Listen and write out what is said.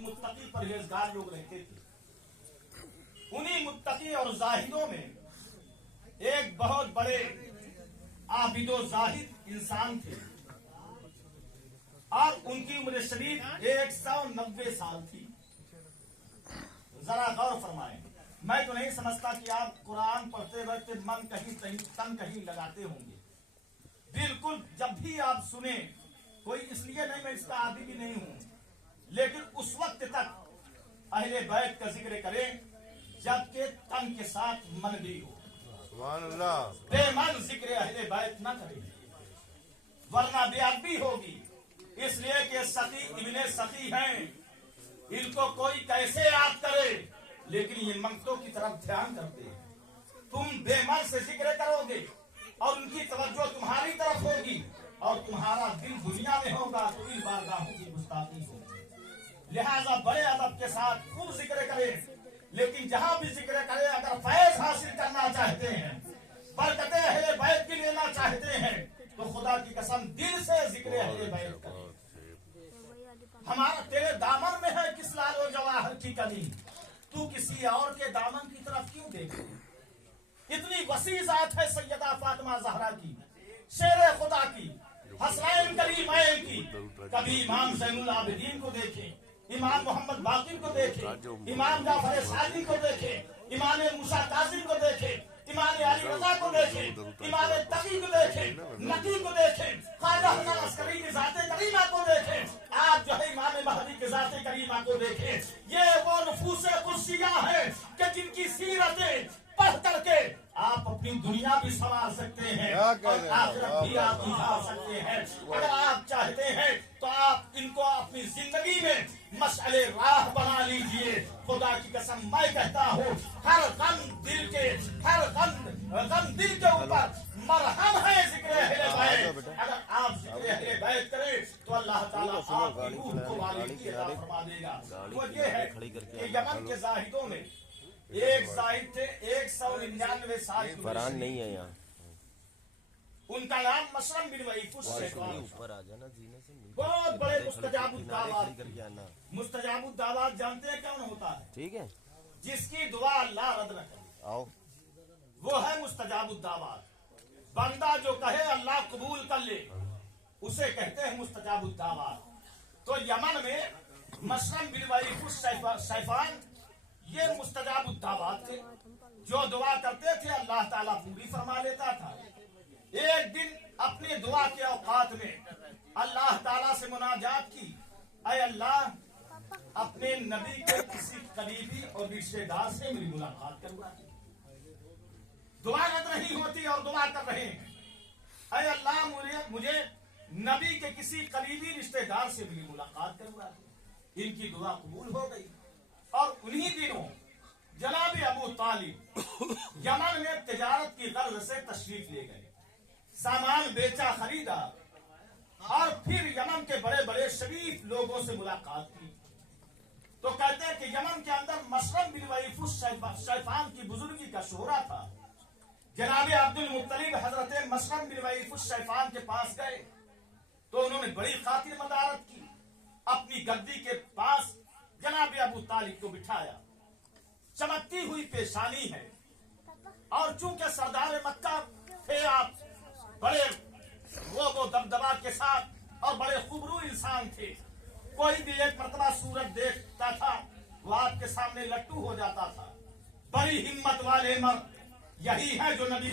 मुत्तकी परहेजगार लोग रहते थे। उन्हीं मुत्तकी और जाहिदों में एक बहुत बड़े आबिदो जाहिद इंसान थे और उनकी उम्र शरीफ 190 साल थी। जरा गौर फरमाएं, मैं तो नहीं समझता कि आप कुरान पढ़ते वक्त मन कहीं तन कहीं लगाते होंगे। बिल्कुल जब भी आप सुने, कोई इसलिए नहीं, मैं इसका आदी भी नहीं हूं, लेकिन उस वक्त तक अहले बैत का जिक्र करें जबकि तन के साथ मन भी हो। बेमन जिक्र अहले बैत न करें वरना बेअदबी होगी। इसलिए कि सखी इब्ने सखी हैं, इनको कोई कैसे याद करे, लेकिन ये मंगतों की तरफ ध्यान करते हैं। तुम बेमन से जिक्र करोगे और उनकी तवज्जो तुम्हारी तरफ होगी और तुम्हारा दिल दुनिया में होगा तो इन बारगाहों की गुस्ताखी होगी। लिहाजा बड़े अदब के साथ खूब जिक्र करें, लेकिन जहां भी जिक्र करें अगर फैज हासिल करना चाहते हैं, बरकतें अहले बैत की लेना चाहते हैं, तो खुदा की कसम दिल से जिक्र अहले बैत करें। हमारा तेरे दामन में है किस लालो जवाहर की कली, तू किसी और के दामन की तरफ क्यों देखे। इतनी वसी जात है सैयदा फातिमा जहरा की, शेर खुदा की, हसनैन करीमैन की। कभी इमाम ज़ैनुल आबिदीन को देखे, इमाम मोहम्मद बाकिर को देखे, इमाम जाफर सादिक को देखे, इमाम मूसा कासिम को देखे, इमाम अली रज़ा को देखे, इमाम तकी को देखे, नकी को देखे, ख्वाजा हसन अस्करी की ज़ाते करीमा को देखे, आज जो है इमाम महदी की ज़ाते करीमा को देखे। ये वो नफूसे कुर्सिया है कि जिनकी सीरतें पढ़ करके आप अपनी दुनिया भी संवार सकते हैं और आखिरत भी आप निकाल सकते हैं। अगर आप चाहते हैं तो आप इनको अपनी जिंदगी में मशअले राह बना लीजिए। खुदा की कसम मैं कहता हूँ, हर गम दिल के ऊपर मरहम है जिक्र अहले बैत। अगर आप जिक्र अहले बैत करें तो अल्लाह ताला आपकी रूह को वालिदी अता फरमा देगा। वो ये है कि यमन के जाहिदों में एक जाहिद थे 199 साल की फरहान नहीं है यहाँ। उनका नाम मशरम बिन वहीकुस ऊपर आ जाना जीने से बहुत बड़े मुस्तजाबुद दावात जानते हैं कौन होता है? ठीक है, जिसकी दुआ अल्लाह रद्द न करे, आओ वो है मुस्तजाबुद दावात। बंदा जो कहे अल्लाह कबूल कर ले, उसे कहते हैं मुस्तजाबुद दावात। तो यमन में मशरम बिन वहीकुस सैफान ये मुस्तजाबुद दावात थे। जो दुआ करते थे अल्लाह ताला पूरी फरमा लेता था। एक दिन अपनी दुआ के औकात में अल्लाह ताला से मुनाजात की, ऐ अल्लाह अपने नबी के किसी करीबी और रिश्तेदार से मेरी मुलाकात करवा। दुआ रद्द नहीं होती और दुआ कर रहे हैं, ऐ अल्लाह मुझे नबी के किसी करीबी रिश्तेदार से मेरी मुलाकात करवा। इनकी दुआ कबूल हो गई और उन्हीं दिनों जनाब अबू तालिब यमन में तिजारत की गर्ज से तशरीफ ले गए, सामान बेचा खरीदा और फिर यमन के बड़े बड़े शरीफ लोगों से मुलाकात की। तो कहते हैं कि यमन के अंदर मशरम बिन वहीकुस सैफान की बुजुर्गी का शोहरा था। जनाब अब्दुल मुत्तलिब हजरत मशरम बिन वहीकुस सैफान के पास गए तो उन्होंने बड़ी खातिर मदारत की, अपनी गद्दी के पास जनाब अबू तालिब को बिठाया। चमकती हुई पेशानी है और चूंकि सरदार मक्का थे आप, बड़े वो दबदबा के साथ और बड़े खूबरू इंसान थे। कोई भी एक मर्तबा सूरज देखता था वो आपके सामने लट्टू हो जाता था। बड़ी हिम्मत वाले मर्द यही है जो नबी